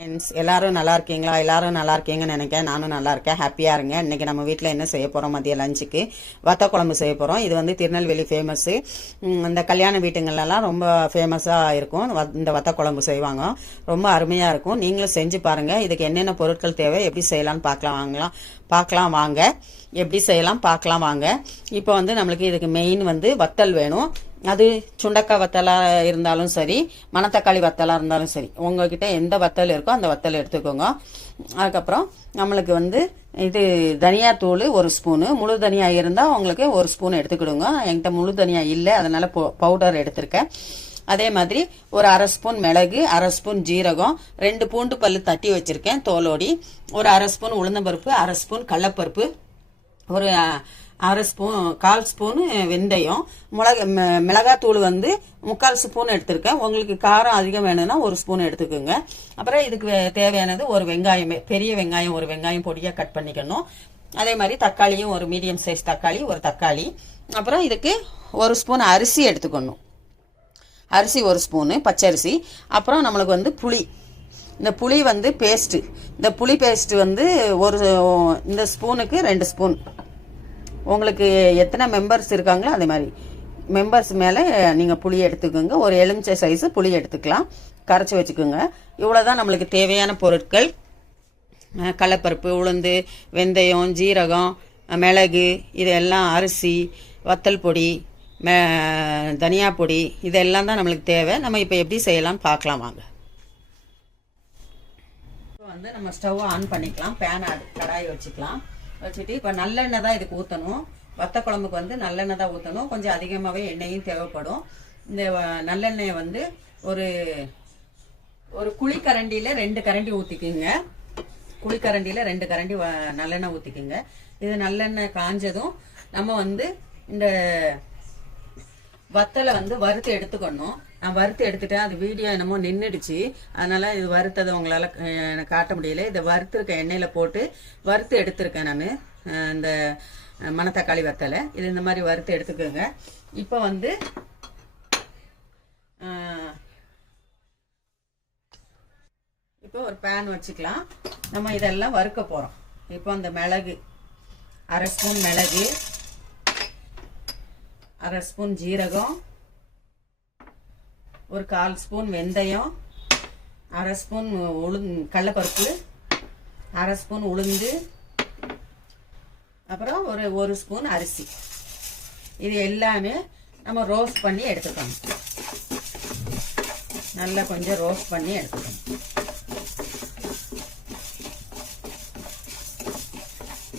Friends எல்லாரும் நல்லா இருக்கீங்களா? எல்லாரும் நல்லா இருக்கீங்கன்னு நினைக்கிறேன். நானும் நல்லா இருக்கேன். ஹாப்பியாக இருங்க. இன்றைக்கி நம்ம வீட்டில் என்ன செய்ய போகிறோம்? மதிய லஞ்சுக்கு வத்த குழம்பு செய்ய போகிறோம். இது வந்து திருநெல்வேலி ஃபேமஸ்ஸு. இந்த கல்யாண வீட்டுங்கள்லாம் ரொம்ப ஃபேமஸாக இருக்கும். இந்த வத்த குழம்பு செய்வாங்க. ரொம்ப அருமையாக இருக்கும். நீங்களும் செஞ்சு பாருங்கள். இதுக்கு என்னென்ன பொருட்கள் தேவை, எப்படி செய்யலான்னு பார்க்கலாம் வாங்க. எப்படி செய்யலாம் பார்க்கலாம் வாங்க. இப்போ வந்து நம்மளுக்கு இதுக்கு மெயின் வந்து வத்தல் வேணும். அது சுண்டக்காய் வத்தலாக இருந்தாலும் சரி, மணத்தக்காளி வத்தலாக இருந்தாலும் சரி, உங்ககிட்ட எந்த வத்தல் இருக்கோ அந்த வத்தல் எடுத்துக்கோங்க. அதுக்கப்புறம் நம்மளுக்கு வந்து இது தனியாத்தூள் 1 ஸ்பூனு, முழு தனியா இருந்தால் உங்களுக்கு 1 ஸ்பூன் எடுத்துக்கிடுங்க. என்கிட்ட முழு தனியா இல்லை, அதனால் பவுடர் எடுத்திருக்கேன். அதே மாதிரி ஒரு 1/2 ஸ்பூன் மிளகு, 1/2 ஸ்பூன் ஜீரகம், 2 பூண்டு பல்லு தட்டி வச்சுருக்கேன் தோலோடி, ஒரு 1/2 ஸ்பூன் உளுந்தம்பருப்பு, 1/2 ஸ்பூன் கடலப்பருப்பு, ஒரு 1/4 ஸ்பூனு வெந்தயம், மிளகாத்தூள் வந்து 3/4 ஸ்பூன் எடுத்திருக்கேன். உங்களுக்கு காரம் அதிகம் வேணும்னா 1 ஸ்பூன் எடுத்துக்கோங்க. அப்புறம் இதுக்கு தேவையானது ஒரு வெங்காயமே, பெரிய வெங்காயம், ஒரு வெங்காயம் பொடியாக கட் பண்ணிக்கணும். அதே மாதிரி தக்காளியும் ஒரு மீடியம் சைஸ் தக்காளி, ஒரு தக்காளி. அப்புறம் இதுக்கு 1 ஸ்பூன் அரிசி எடுத்துக்கணும். அரிசி 1 ஸ்பூனு பச்சரிசி. அப்புறம் நம்மளுக்கு வந்து புளி, இந்த புளி வந்து பேஸ்ட்டு, இந்த புளி பேஸ்ட்டு வந்து இந்த ஸ்பூனுக்கு 2 ஸ்பூன். உங்களுக்கு எத்தனை மெம்பர்ஸ் இருக்காங்களோ அதே மாதிரி மெம்பர்ஸ் மேலே நீங்கள் புளி எடுத்துக்கோங்க. ஒரு எலுமிச்சை சைஸு புளி எடுத்துக்கலாம், கரைச்சி வச்சுக்கோங்க. இவ்வளோதான் நம்மளுக்கு தேவையான பொருட்கள். கடலப்பருப்பு, உளுந்து, வெந்தயம், ஜீரகம், மிளகு, இதெல்லாம் அரிசி, வத்தல் பொடி, தனியா பொடி, இதெல்லாம் தான் நம்மளுக்கு தேவை. நம்ம இப்போ எப்படி செய்யலாம்னு பார்க்கலாம் வாங்க. இப்போ வந்து நம்ம ஸ்டவ் ஆன் பண்ணிக்கலாம். கடாயை வச்சுட்டு இப்போ நல்லெண்ணெய் தான் இதுக்கு ஊற்றணும். வத்த குழம்புக்கு வந்து நல்லெண்ணெய் தான் ஊற்றணும். கொஞ்சம் அதிகமாகவே எண்ணெயும் தேவைப்படும். இந்த நல்லெண்ணெயை வந்து ஒரு குழிக்கரண்டியில் 2 கரண்டி ஊற்றிக்குங்க. குழிக்கரண்டியில் 2 கரண்டி நல்லெண்ணெய் ஊற்றிக்குங்க. இது நல்லெண்ணெய் காஞ்சதும் நம்ம வந்து இந்த வத்தலை வந்து வறுத்து எடுத்துக்கணும். நான் வறுத்து எடுத்துட்டேன். அது வீடியோ என்னமோ நின்றுடுச்சு, அதனால இது வறுத்ததை உங்களால் எனக்கு காட்ட முடியல. இதை வறுத்துருக்க எண்ணெயில் போட்டு வறுத்து எடுத்திருக்கேன் நான். இந்த மணத்தக்காளி வத்தலை இது இந்த மாதிரி வறுத்து எடுத்துக்கோங்க. இப்போ வந்து இப்போ ஒரு பேன் வச்சுக்கலாம். நம்ம இதெல்லாம் வறுக்க போகிறோம். இப்போ அந்த மிளகு, 1/2 ஸ்பூன் மிளகு, 1/2 ஸ்பூன் ஜீரகம், ஒரு 1/4 ஸ்பூன் வெந்தயம், 1/2 ஸ்பூன் கடலப்பருப்பு, 1/2 ஸ்பூன் உளுந்து, அப்புறம் ஒரு ஸ்பூன் அரிசி. இது எல்லாமே நம்ம ரோஸ்ட் பண்ணி எடுத்துக்கணும். நல்லா கொஞ்சம் ரோஸ்ட் பண்ணி எடுத்துக்கணும்.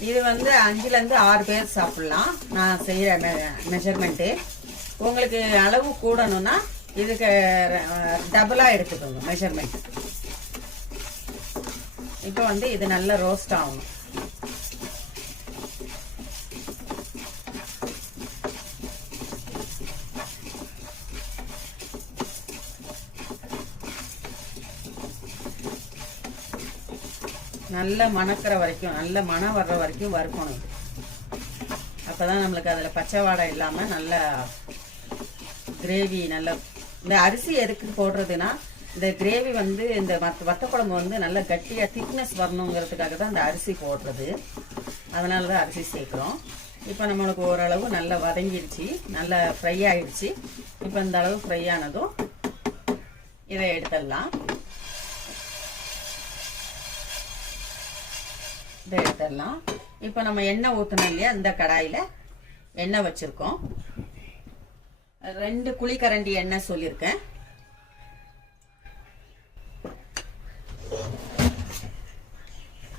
இது வந்து 5லேருந்து 6 பேர் சாப்பிடலாம். நான் செய்கிற மெஷர்மெண்ட்டு. உங்களுக்கு அளவு கூடணும்னா இதுக்கு டபுளாக எடுத்துக்கோங்க மெஷர்மெண்ட். இப்போ வந்து இது நல்லா ரோஸ்ட் ஆகணும். நல்ல மணக்கிற வரைக்கும், நல்ல மணம் வர்ற வரைக்கும் வறுக்கணும். அப்போதான் நம்மளுக்கு அதில் பச்சை வாடை இல்லாமல் நல்ல கிரேவி. நல்ல இந்த அரிசி எதுக்கு போடுறதுன்னா, இந்த கிரேவி வந்து இந்த வத்த குழம்பு வந்து நல்லா கட்டியாக திக்னஸ் வரணுங்கிறதுக்காக தான் இந்த அரிசி போடுறது. அதனால தான் அரிசி சேர்க்குறோம். இப்போ நம்மளுக்கு ஓரளவு நல்லா வதங்கிடுச்சு, நல்லா ஃப்ரை ஆகிடுச்சு. இப்போ இந்த அளவு ஃப்ரை ஆனதும் இதை எடுத்துடலாம். இப்போ நம்ம எண்ணெய் ஊற்றணும் இல்லையா, இந்த கடாயில் எண்ணெய் வச்சுருக்கோம். 2 குழிக்கரண்டி எண்ணெய் சொல்லியிருக்கேன்.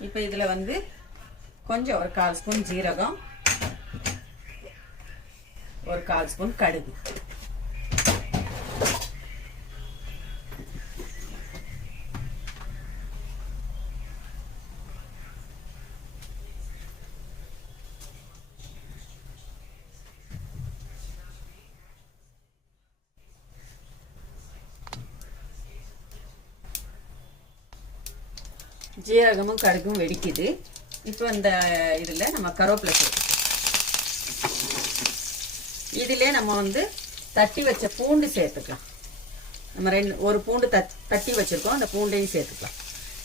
இப்போ இதில் வந்து கொஞ்சம் ஒரு 1/4 ஸ்பூன் ஜீரகம், ஒரு 1/4 ஸ்பூன் கடுகு, ஜீரகமும் கடுகும் வெடிக்குது. இப்போ இந்த இதில் நம்ம கருவேப்பிலை இதிலே நம்ம வந்து தட்டி வச்ச பூண்டு சேர்த்துக்கலாம். நம்ம ஒரு பூண்டு தட்டி வச்சுருக்கோம், அந்த பூண்டையும் சேர்த்துக்கலாம்.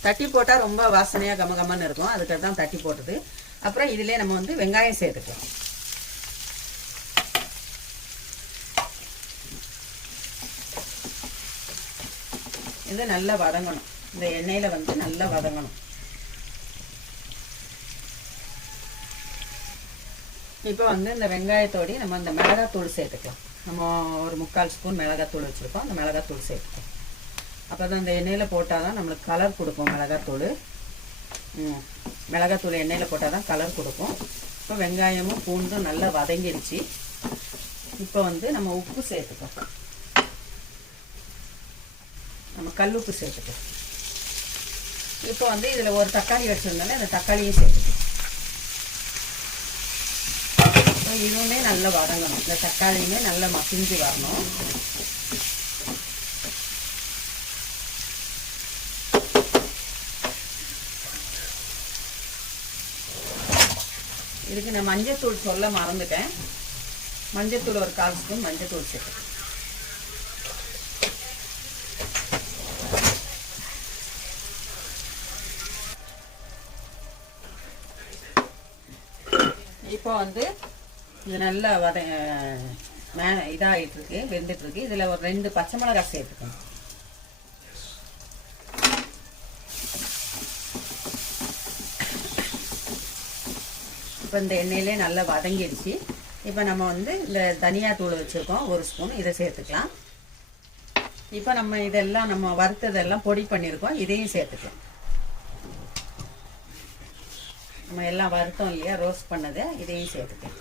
தட்டி போட்டால் ரொம்ப வாசனையாக கமகமன்னு இருக்கும், அதுக்கு தான் தட்டி போட்டது. அப்புறம் இதிலே நம்ம வந்து வெங்காயம் சேர்த்துக்கலாம். இது நல்லா வதங்கணும், இந்த எண்ணெயில் வந்து நல்லா வதங்கணும். இப்போ வந்து இந்த வெங்காயத்தோடி நம்ம இந்த மிளகாத்தூள் சேர்த்துக்கலாம். நம்ம ஒரு 3/4 ஸ்பூன் மிளகாத்தூள் வச்சுருக்கோம், அந்த மிளகாத்தூள் சேர்த்துக்கலாம். அப்போ தான் இந்த எண்ணெயில் போட்டால் தான் நம்மளுக்கு கலர் கொடுக்கும். மிளகாத்தூள் எண்ணெயில் போட்டால் தான் கலர் கொடுக்கும். இப்போ வெங்காயமும் பூண்டும் நல்லா வதங்கிடுச்சு. இப்போ வந்து நம்ம உப்பு சேர்த்துக்கலாம், நம்ம கல் உப்பு சேர்த்துக்கலாம். இப்போ வந்து இதில் ஒரு தக்காளி வச்சுருந்தாலே அந்த தக்காளியும் சேர்த்துக்கலாம். இதுவுமே நல்லா வதங்கணும், இந்த தக்காளியுமே நல்லா மசிஞ்சு வரணும். இதுக்கு நான் மஞ்சத்தூள் சொல்ல மறந்துட்டேன். மஞ்சத்தூள் ஒரு 1/4 ஸ்பூன் மஞ்சத்தூள் சேர்த்து. இப்போ வந்து இது நல்லா இதாகிட்டு இருக்கு, வெந்துட்டு இருக்கு. இதில் ஒரு 2 பச்சை மிளகாய் சேர்த்துக்கணும். இப்போ இந்த எண்ணெயிலே நல்லா வதங்கிடுச்சு. இப்போ நம்ம வந்து இந்த தனியாத்தூள் வச்சுருக்கோம் 1 ஸ்பூன், இதை சேர்த்துக்கலாம். இப்போ நம்ம இதெல்லாம் நம்ம வறுத்ததெல்லாம் பொடி பண்ணியிருக்கோம், இதையும் சேர்த்துக்கலாம். நம்ம எல்லாம் வறுத்தோம் இல்லையா, ரோஸ்ட் பண்ணதை, இதையும் சேர்த்துக்கலாம்.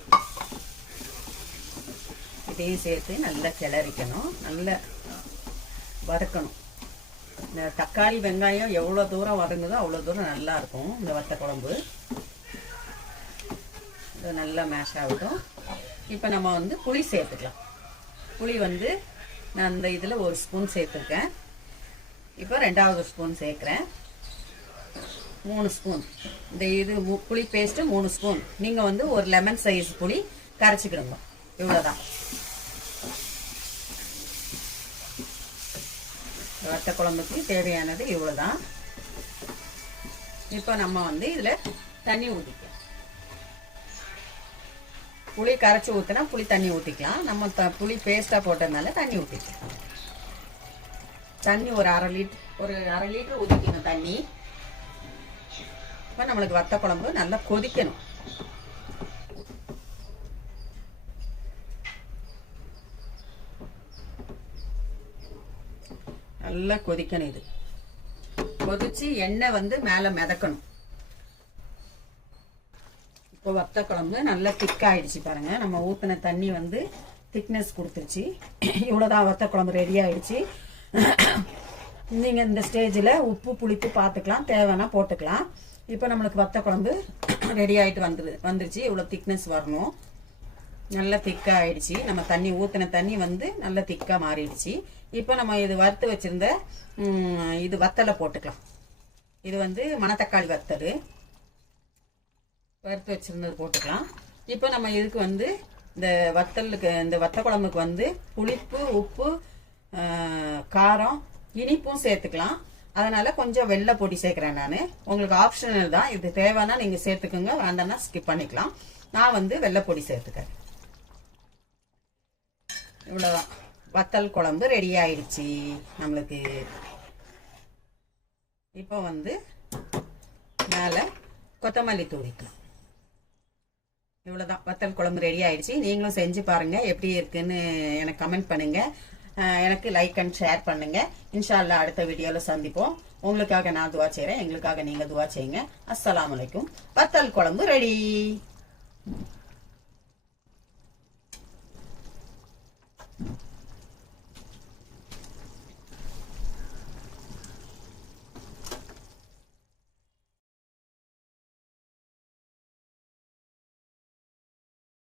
இதையும் சேர்த்து நல்லா கிளறிக்கணும், நல்லா வதக்கணும். இந்த தக்காளி வெங்காயம் எவ்வளோ தூரம் வதங்குதோ அவ்வளோ தூரம் நல்லா இருக்கும் இந்த வத்த குழம்பு. இது நல்லா மேஷ் ஆகட்டும். இப்போ நம்ம வந்து புளி சேர்த்துக்கலாம். புளி வந்து நான் இந்த இதில் 1 ஸ்பூன் சேர்த்துருக்கேன். இப்போ 2வது ஸ்பூன் சேர்க்குறேன். 3 ஸ்பூன் இந்த இது புளி பேஸ்ட்டு 3 ஸ்பூன். நீங்கள் வந்து ஒரு லெமன் சைஸ் புளி கரைச்சிக்கிடுங்க, இவ்வளோதான். வத்த குழம்புக்கு தேவையானது இவ்வளோதான். இப்போ நம்ம வந்து இதில் தண்ணி ஊற்றிக்கலாம். புளி கரைச்சி ஊற்றினா புளி தண்ணி ஊற்றிக்கலாம். நம்ம புளி பேஸ்ட்டாக போட்டதுனால தண்ணி ஊற்றிக்கலாம். தண்ணி ஒரு அரை லிட்டர் ஊற்றிக்கணும் தண்ணி. இப்போ நம்மளுக்கு வத்த குழம்பு நல்லா கொதிக்கணும். நல்லா கொதிக்கணும். இது கொதிச்சு எண்ணெய் வந்து மேலே மிதக்கணும். இப்போ வத்த குழம்பு நல்லா திக்காயிடுச்சு பாருங்க. நம்ம ஊற்றின தண்ணி வந்து திக்னஸ் கொடுத்துருச்சு. இவ்வளோதான் வத்த குழம்பு ரெடி ஆயிடுச்சு. நீங்கள் இந்த ஸ்டேஜில் உப்பு புளிப்பு பார்த்துக்கலாம், தேவைன்னா போட்டுக்கலாம். இப்போ நம்மளுக்கு வத்த குழம்பு ரெடி ஆகிட்டு வந்துருச்சு. இவ்வளோ திக்னஸ் வரணும். நல்லா திக்காக ஆயிடுச்சு. நம்ம தண்ணி ஊற்றின தண்ணி வந்து நல்லா திக்காக மாறிடுச்சு. இப்போ நம்ம இது வறுத்து வச்சுருந்த இது வத்தலை போட்டுக்கலாம். இது வந்து மணத்தக்காளி வத்தல் வறுத்து வச்சுருந்தது போட்டுக்கலாம். இப்போ நம்ம இதுக்கு வந்து இந்த வத்த குழம்புக்கு வந்து புளிப்பு, உப்பு, காரம், இனிப்பும் சேர்த்துக்கலாம். அதனால் கொஞ்சம் வெள்ளை பொடி சேர்க்குறேன் நான். உங்களுக்கு ஆப்ஷனல் தான், இது தேவைன்னா நீங்கள் சேர்த்துக்கோங்க, வேண்டாம்னா ஸ்கிப் பண்ணிக்கலாம். நான் வந்து வெள்ளை பொடி சேர்த்துக்கிறேன். இவ்வளோதான், வத்தல் குழம்பு ரெடி ஆயிடுச்சு நம்மளுக்கு. இப்போ வந்து மேலே கொத்தமல்லி தூவிக்கலாம். இவ்வளோதான், வத்தல் குழம்பு ரெடி ஆயிடுச்சு. நீங்களும் செஞ்சு பாருங்கள், எப்படி இருக்குன்னு எனக்கு கமெண்ட் பண்ணுங்கள். எனக்கு லைக் அண்ட் ஷேர் பண்ணுங்கள். இன்ஷா அல்லாஹ் அடுத்த வீடியோவில் சந்திப்போம். உங்களுக்காக நான் துவா செய்கிறேன், எங்களுக்காக நீங்கள் துவா செய்யுங்க. அஸ்ஸலாமு அலைக்கும். வத்தல் குழம்பு ரெடி.